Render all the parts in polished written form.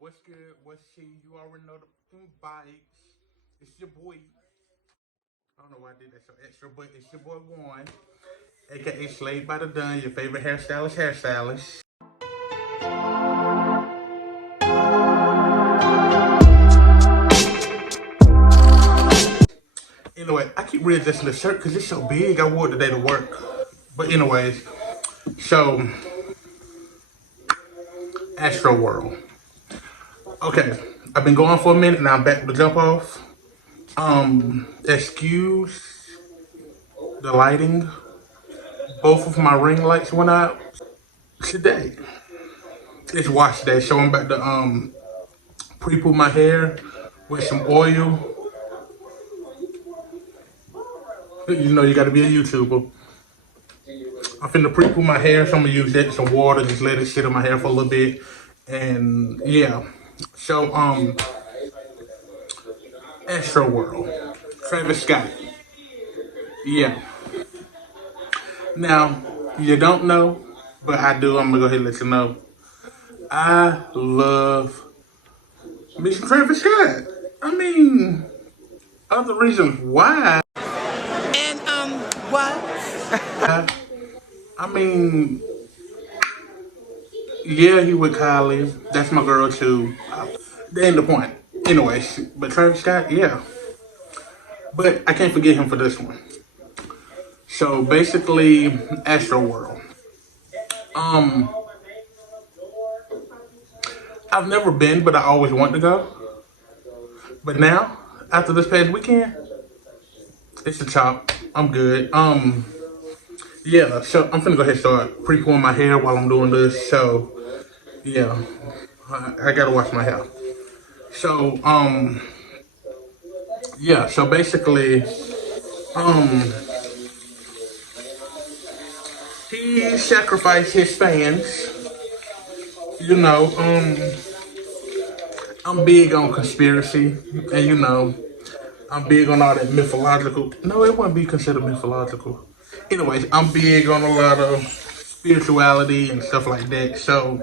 What's good? What's she? You already know the bikes. It's your boy. I don't know why I did that so extra, but it's your boy One, aka Slayed by the Dun, your favorite hairstylist. Anyway, I keep readjusting the shirt because it's so big. I wore it today to work. But anyways, so Astro World. Okay, I've been going for a minute now. I'm back to jump off. Excuse the lighting. Both of my ring lights went out today. It's wash day, so I'm about to pre-poo my hair with some oil. You know you gotta be a YouTuber. I'm finna pre-poo my hair, so I'm gonna use that, some water, just let it sit in my hair for a little bit. And yeah. So Astro World. Travis Scott. Yeah. Now, you don't know, but I do. I'm gonna go ahead and let you know. I love Mr. Travis Scott. I mean, other reasons why. And what? I mean, yeah, he with Kylie. That's my girl too. That ain't the point. Anyways, but Travis Scott, yeah. But I can't forget him for this one. So basically, Astro World. I've never been, but I always want to go. But now, after this past weekend, it's a chop. I'm good. Yeah. So I'm finna go ahead and start pre-pooing my hair while I'm doing this. So, yeah, I gotta wash my hair. So, yeah. So basically, he sacrificed his fans. You know, I'm big on conspiracy, and you know, I'm big on all that mythological. No, it wouldn't be considered mythological. Anyways, I'm big on a lot of spirituality and stuff like that. So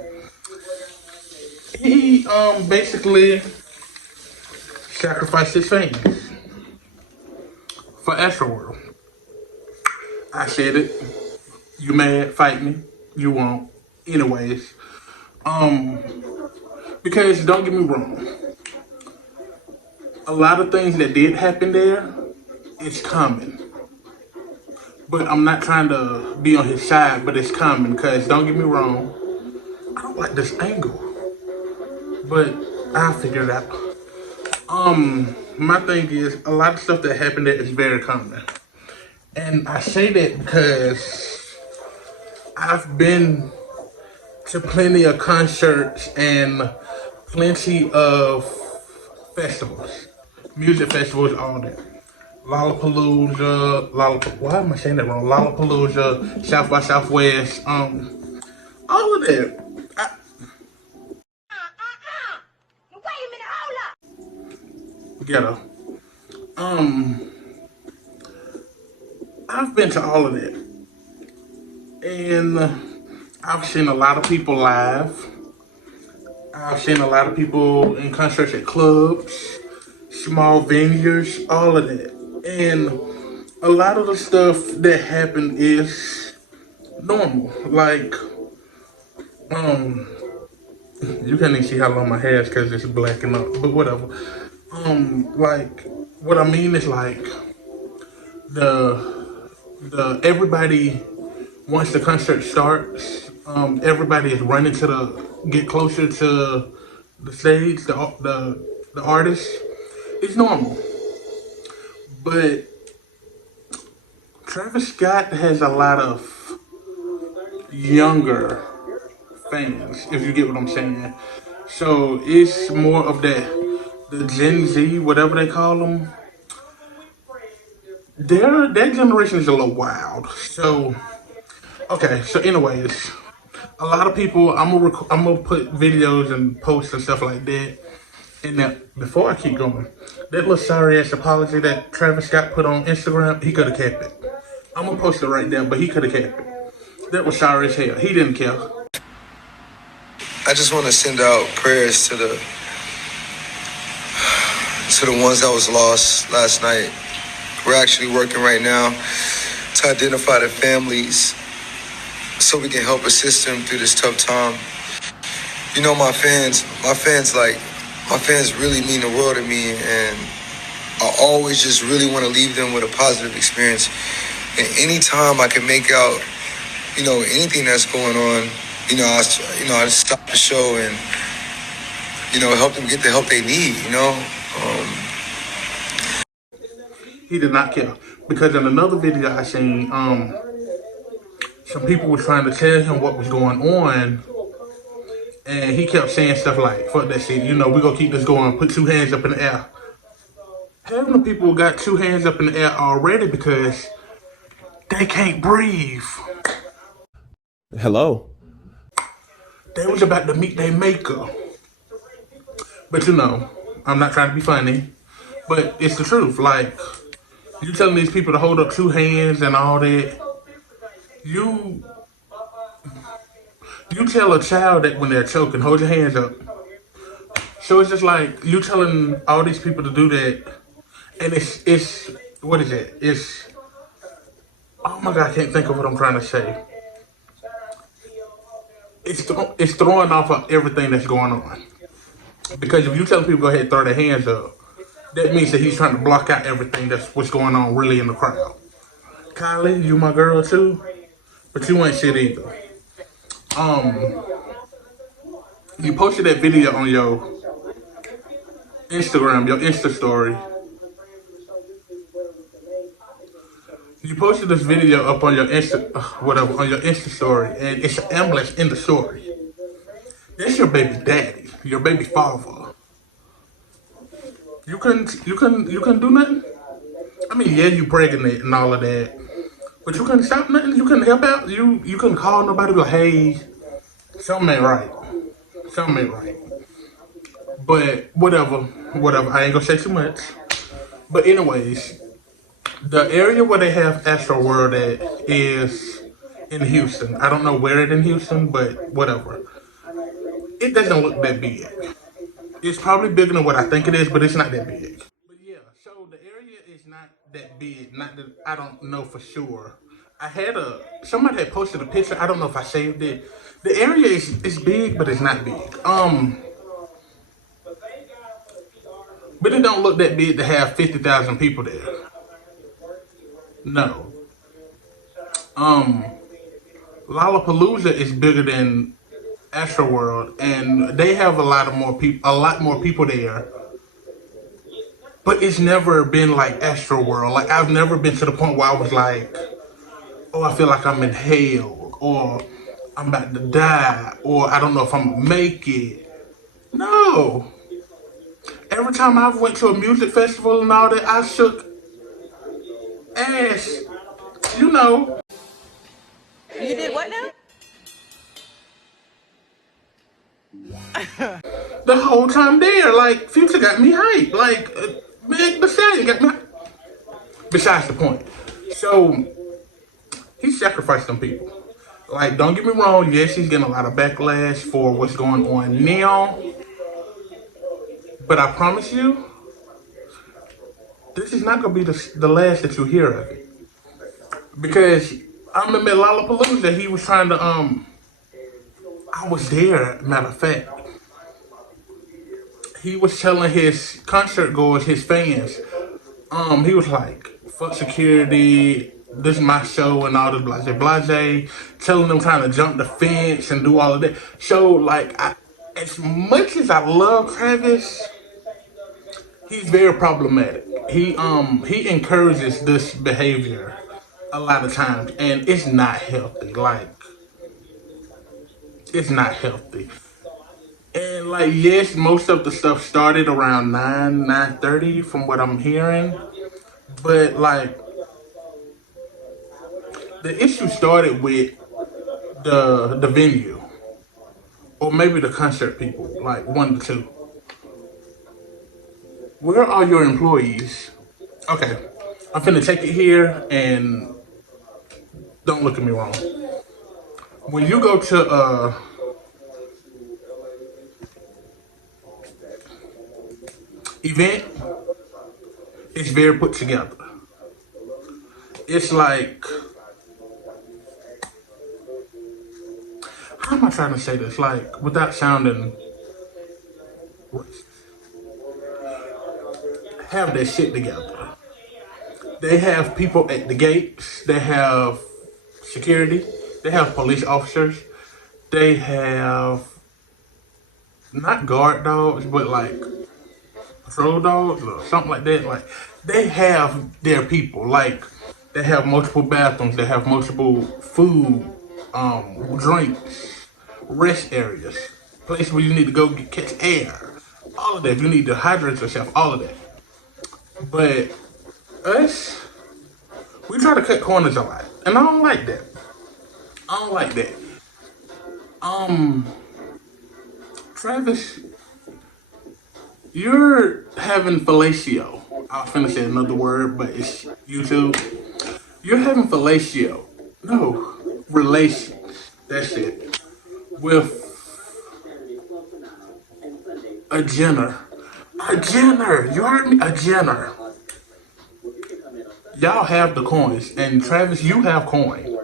he basically sacrificed his fans for Astroworld. I said it. You mad? Fight me. You won't. Anyways, because don't get me wrong, a lot of things that did happen there is common. But I'm not trying to be on his side, but it's common. Because don't get me wrong, I don't like this angle, but I'll figure it out. My thing is a lot of stuff that happened there is very common, and I say that because I've been to plenty of concerts and plenty of festivals, music festivals, all that. Lollapalooza, why am I saying that wrong? Lollapalooza, South by Southwest, all of that. Ghetto. I've been to all of that, and I've seen a lot of people live. I've seen a lot of people in concerts at clubs, small venues, all of that. And a lot of the stuff that happened is normal. Like, you can't even see how long my hair is because it's blacking up, but whatever. Like, what I mean is like, everybody, once the concert starts, everybody is running to get closer to the stage, the artist. It's normal. But Travis Scott has a lot of younger fans, if you get what I'm saying. So it's more of the Gen Z, whatever they call them. That generation is a little wild. So, okay, so anyways, a lot of people, I'm gonna put videos and posts and stuff like that. And now, before I keep going, that little sorry ass apology that Travis Scott put on Instagram, he could have kept it. I'm gonna post it right there, but he could have kept it. That was sorry as hell. He didn't care. I just want to send out prayers to the ones that was lost last night. We're actually working right now to identify the families so we can help assist them through this tough time. You know, my fans really mean the world to me, and I always just really want to leave them with a positive experience. And anytime I can make out, anything that's going on, I just stop the show and, help them get the help they need, He did not care. Because in another video I seen, some people were trying to tell him what was going on, and he kept saying stuff like, fuck that shit, we're gonna keep this going, put two hands up in the air. Half of the people got two hands up in the air already because they can't breathe. Hello. They was about to meet their maker. But I'm not trying to be funny, but it's the truth. Like, you telling these people to hold up two hands and all that. You tell a child that when they're choking, hold your hands up. So it's just like you telling all these people to do that, and it's what is it? It's, oh my God, I can't think of what I'm trying to say. It's throwing off of everything that's going on. Because if you tell people go ahead and throw their hands up, that means that he's trying to block out everything that's what's going on really in the crowd. Kylie, you my girl too, but you ain't shit either. You posted that video on your Instagram, your Insta story. You posted this video up on your on your Insta story, and it's an ambulance in the story. That's your baby daddy, your baby father. You couldn't do nothing. I mean, yeah, you pregnant and all of that, but you couldn't stop nothing. You couldn't help out. You couldn't call nobody. Be like, hey, something ain't right. Something ain't right. But whatever. I ain't gonna say too much. But anyways, the area where they have Astro World at is in Houston. I don't know where it in Houston, but whatever. It doesn't look that big. It's probably bigger than what I think it is, but it's not that big. But yeah, so the area is not that big. Not that I don't know for sure. Somebody had posted a picture. I don't know if I saved it. The area is big, but it's not big. But it don't look that big to have 50,000 people there. No. Lollapalooza is bigger than Astroworld, and they have a lot more people there. But it's never been like Astroworld. Like, I've never been to the point where I was like, oh, I feel like I'm in hell, or I'm about to die, or I don't know if I'm gonna make it. No. Every time I went to a music festival and all that, I shook ass. You know. You did what now? The whole time there, like, Future got me hyped. Like, Meg Thee Stallion got me hyped. Besides the point. So, he sacrificed some people. Like, don't get me wrong, yes, he's getting a lot of backlash for what's going on now. But I promise you, this is not going to be the last that you hear of it. Because I remember at Lollapalooza, he was trying to, I was there, matter of fact. He was telling his concert goers, his fans, he was like, fuck security, this is my show and all this blase, telling them trying to jump the fence and do all of that. So, like, as much as I love Travis, he's very problematic. He encourages this behavior a lot of times, and it's not healthy. Like, it's not healthy. And like, yes, most of the stuff started around 9:30 from what I'm hearing. But like, the issue started with the venue. Or maybe the concert people, like one to two. Where are your employees? Okay, I'm finna take it here and don't look at me wrong. When you go to event, it's very put together. It's like, how am I trying to say this? Like, without sounding, have their shit together. They have people at the gates. They have security. They have police officers. They have not guard dogs, but like patrol dogs or something like that. Like they have their people. Like they have multiple bathrooms. They have multiple food, drinks, rest areas, places where you need to go catch air. All of that. You need to hydrate yourself. All of that. But us, we try to cut corners a lot, and I don't like that. I don't like that. Um, Travis, you're having fellatio. I was finna say another word, but it's YouTube. You're having fellatio. No, relations. That's it. With a Jenner. A Jenner. You heard me? A Jenner. Y'all have the coins, and Travis, you have coin.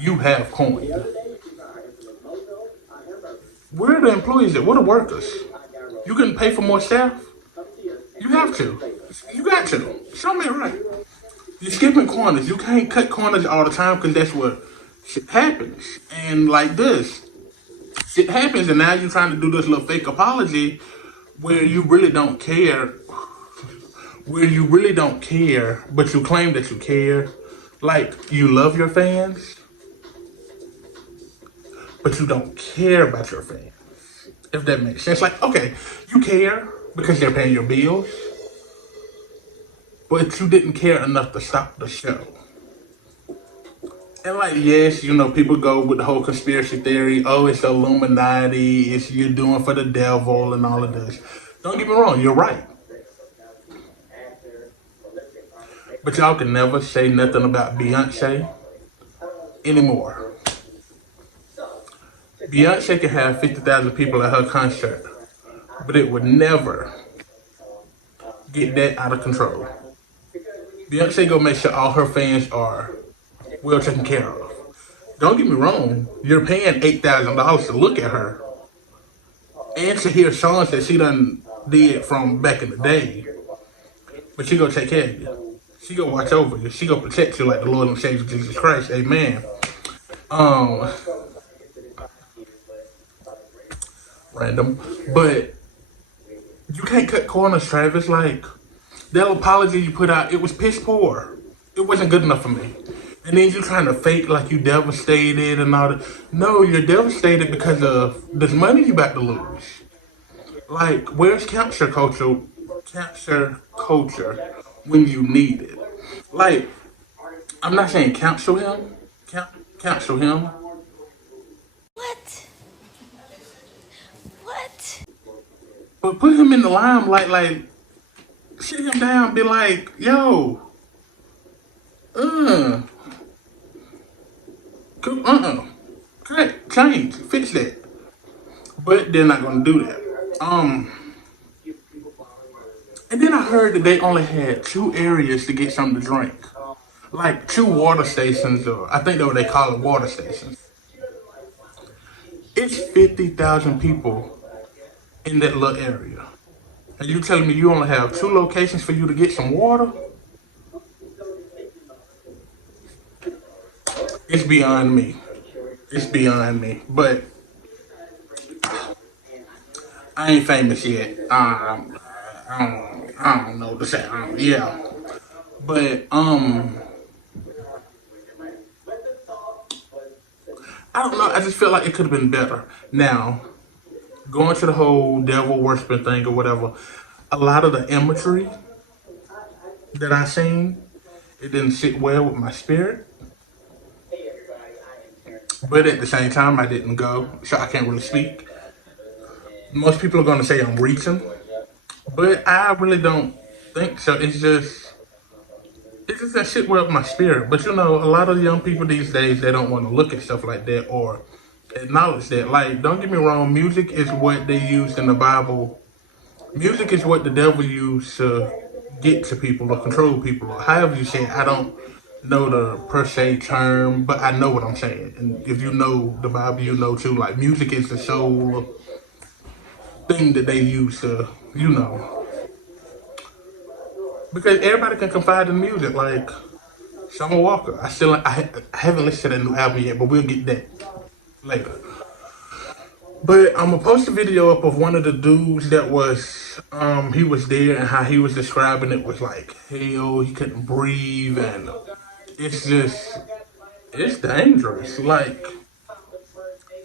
You have coin. Where are the employees at? Where are the workers? You can pay for more staff? You have to. You got to. Show me right. You're skipping corners. You can't cut corners all the time because that's what shit happens. And like this, shit happens, and now you're trying to do this little fake apology where you really don't care. Where you really don't care, but you claim that you care. Like, you love your fans, but you don't care about your fans. If that makes sense. Like, okay, you care because they're paying your bills, but you didn't care enough to stop the show. And like, yes, you know, people go with the whole conspiracy theory. Oh, it's the Illuminati. It's you're doing for the devil and all of this. Don't get me wrong. You're right. But y'all can never say nothing about Beyonce anymore. Beyonce can have 50,000 people at her concert, but it would never get that out of control. Beyonce gonna make sure all her fans are well taken care of. Don't get me wrong, you're paying $8,000 to look at her and to hear songs that she done did from back in the day, but she gonna take care of you. She gonna watch over you. She gonna protect you like the Lord and Savior Jesus Christ. Amen. Random. But you can't cut corners, Travis. Like, that apology you put out, it was piss poor. It wasn't good enough for me. And then you trying to fake like you devastated and all that. No, you're devastated because of this money you about to lose. Like, where's capture culture? Capture culture when you need it. Like, I'm not saying cancel him. Cancel him. What? What? But put him in the limelight, like, sit him down, be like, yo, uh, correct, change, fix that. But they're not gonna do that. And then I heard that they only had 2 areas to get something to drink. Like 2 water stations, or I think that's what they call it, water stations. It's 50,000 people in that little area. And you telling me you only have 2 locations for you to get some water? It's beyond me. It's beyond me. But I ain't famous yet. I don't know what to say. Yeah. But I don't know. I just feel like it could have been better. Now, going to the whole devil worshiping thing or whatever, a lot of the imagery that I seen, it didn't sit well with my spirit. But at the same time, I didn't go, so I can't really speak. Most people are going to say I'm reaching, but I really don't think so. It's just that shit well with my spirit. But you know, a lot of young people these days, they don't want to look at stuff like that or acknowledge that. Like, don't get me wrong, music is what they used in the Bible Music is what the devil used to get to people or control people, or however you say it. I don't know the per se term, but I know what I'm saying. And if you know the Bible, you know too. Like music is the sole thing that they use to, because everybody can confide in music. Like Summer Walker, I haven't listened to that new album yet, but we'll get that later. But I'm gonna post a video up of one of the dudes that was he was there and how he was describing it was like hell, he couldn't breathe, and it's just it's dangerous. Like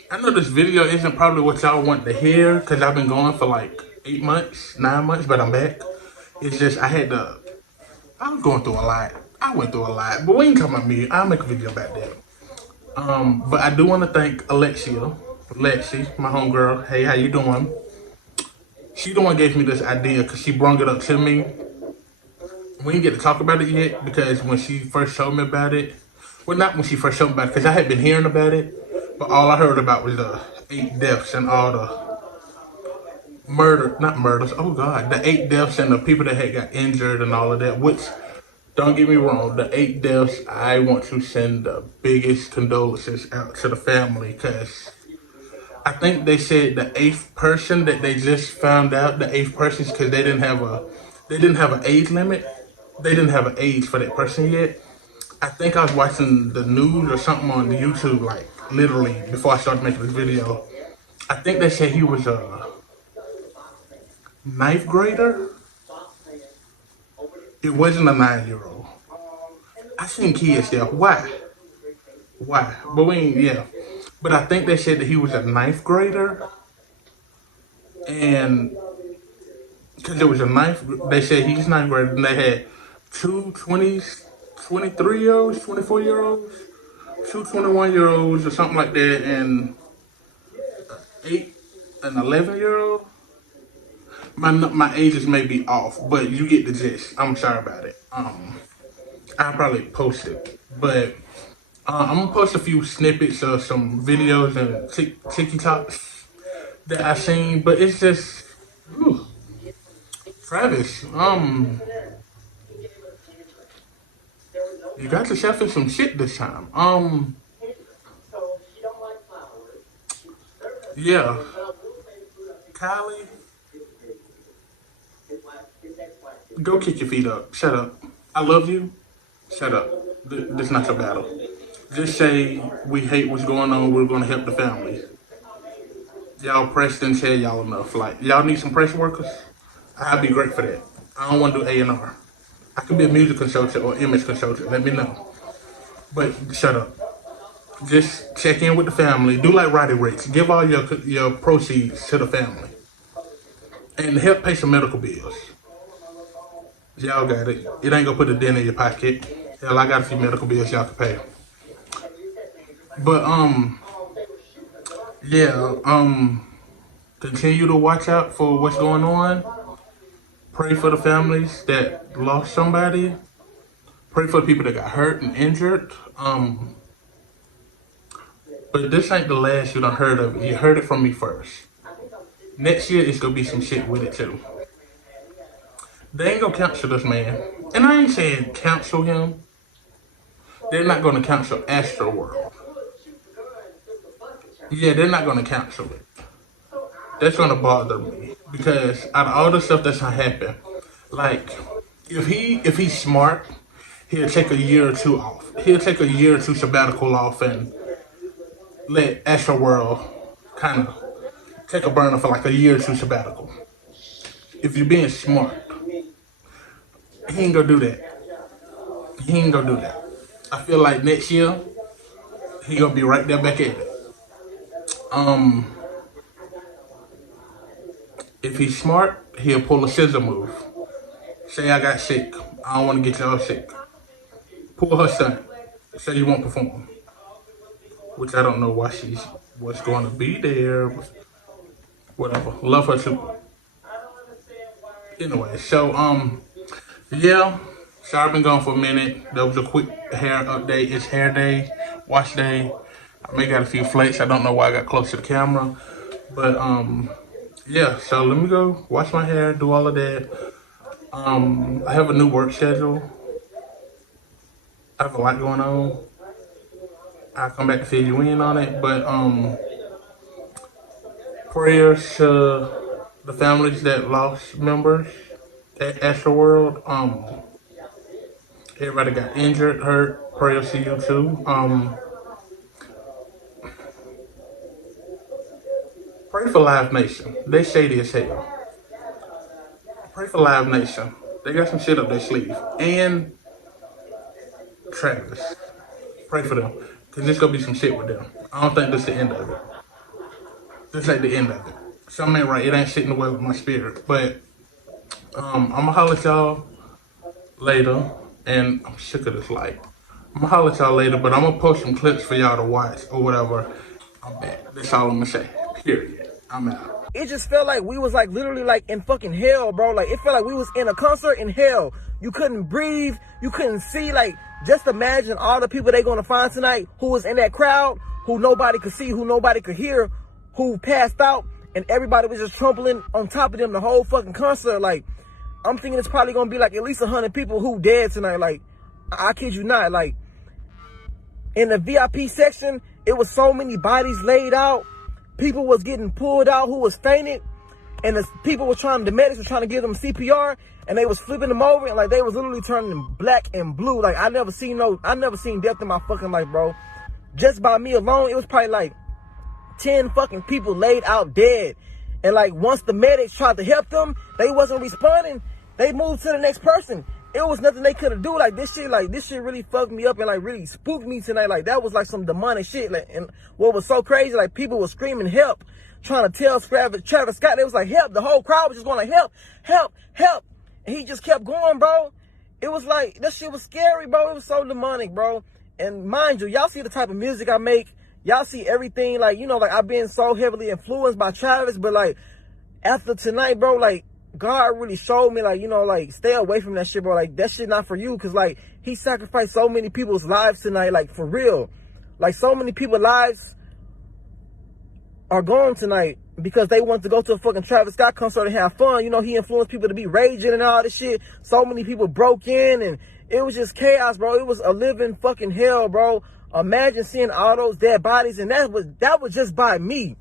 I know this video isn't probably what y'all want to hear because I've been going for like 8 months, 9 months, but I'm back. It's just I was going through a lot. I went through a lot, but we ain't talking about me. I'll make a video about that. But I do want to thank Lexi, my homegirl. Hey, how you doing? She the one gave me this idea because she brung it up to me. We didn't get to talk about it yet because when she first showed me about it, well, not when she first showed me about it because I had been hearing about it, but all I heard about was the 8 deaths and all the not murders. Oh God, the 8 deaths and the people that had got injured and all of that. Which, don't get me wrong, the 8 deaths, I want to send the biggest condolences out to the family because I think they said the 8th person that they just found out, the 8th person, because they didn't have an age limit. They didn't have an age for that person yet. I think I was watching the news or something on the YouTube, like literally before I started making this video. I think they said he was a 9th grader. It wasn't a 9-year-old. I seen kids there. Why? But we ain't, yeah. But I think they said that he was a 9th grader. And because it was a 9th, they said he's 9th grader. And they had two 23-year-olds, 24-year-olds, two 21-year-olds or something like that, and an 11-year-old. My ages may be off, but you get the gist. I'm sorry about it. I'll probably post it, but I'm gonna post a few snippets of some videos and TikToks that I seen. But it's just, whew. Travis, you got yourself in some shit this time. Yeah, Kylie, go kick your feet up. Shut up. I love you. Shut up. This is not your battle. Just say we hate what's going on. We're gonna help the families. Y'all press didn't tell y'all enough. Like y'all need some press workers. I'd be great for that. I don't want to do A&R. I could be a music consultant or image consultant. Let me know. But shut up. Just check in with the family. Do like Roddy Ricch. Give all your proceeds to the family and help pay some medical bills. Y'all got it. It ain't gonna put a dent in your pocket. Hell, I got a few medical bills y'all can pay. But yeah, continue to watch out for what's going on. Pray for the families that lost somebody. Pray for the people that got hurt and injured. But this ain't the last you done heard of it. You heard it from me first. Next year, it's gonna be some shit with it too. They ain't gonna cancel this man. And I ain't saying cancel him. They're not gonna cancel Astro World. Yeah, they're not gonna cancel it. That's gonna bother me. Because out of all the stuff that's gonna happen, like, if he's smart, he'll take a year or two off. He'll take a year or two sabbatical off and let Astro World kind of take a burner for like a year or two sabbatical. If you're being smart, he ain't gonna do that. He ain't gonna do that. I feel like next year he gonna be right there back at it. If he's smart, he'll pull a scissor move. Say I got sick. I don't want to get y'all sick. Pull her stunt. Say you won't perform. Which I don't know why she was going to be there. Whatever. Love her too. Anyway, so yeah. Sorry I've been gone for a minute. That was a quick hair update. It's hair day, wash day. I may got a few flakes. I don't know why I got close to the camera. But yeah, so let me go wash my hair, do all of that. I have a new work schedule. I have a lot going on. I'll come back to fill you in on it, but prayers to the families that lost members at Astro World. Everybody got injured, hurt. Prayers to you too. Pray for Live Nation. They shady as hell. Pray for Live Nation. They got some shit up their sleeve. And Travis. Pray for them. Cause there's gonna be some shit with them. I don't think this is the end of it. This ain't the end of it. Something ain't right. It ain't sitting well with my spirit. But I'ma holler at y'all later. And I'm sick of this light. I'ma holler at y'all later, but I'm gonna post some clips for y'all to watch or whatever. I'm back. That's all I'm gonna say. Period. I'm out. It just felt like we was like literally like in fucking hell, bro. Like it felt like we was in a concert in hell. You couldn't breathe, you couldn't see. Like just imagine all the people they gonna find tonight who was in that crowd, who nobody could see, who nobody could hear, who passed out, and everybody was just trampling on top of them the whole fucking concert. Like I'm thinking it's probably gonna be like at least 100 people who dead tonight. Like I kid you not. Like in the VIP section, it was so many bodies laid out. People was getting pulled out who was fainted, and the people were the medics were trying to give them CPR, and they was flipping them over, and like they was literally turning black and blue. Like I never seen death in my fucking life, bro. Just by me alone, it was probably like 10 fucking people laid out dead. And like once the medics tried to help them, they wasn't responding. They moved to the next person. It was nothing they could have do. Like this shit really fucked me up and like really spooked me tonight. Like that was like some demonic shit. Like, and what was so crazy, like people were screaming help, trying to tell Travis Scott. They was like help. The whole crowd was just going like help, help, help. And he just kept going, bro. It was like, that shit was scary, bro. It was so demonic, bro. And mind you, y'all see the type of music I make. Y'all see everything, like, you know, like I've been so heavily influenced by Travis, but like after tonight, bro, like God really showed me, like, you know, like stay away from that shit, bro. Like that shit not for you, cause like he sacrificed so many people's lives tonight, like for real. Like so many people's lives are gone tonight because they want to go to a fucking Travis Scott concert and have fun. You know, he influenced people to be raging and all this shit. So many people broke in and it was just chaos, bro. It was a living fucking hell, bro. Imagine seeing all those dead bodies, and that was just by me.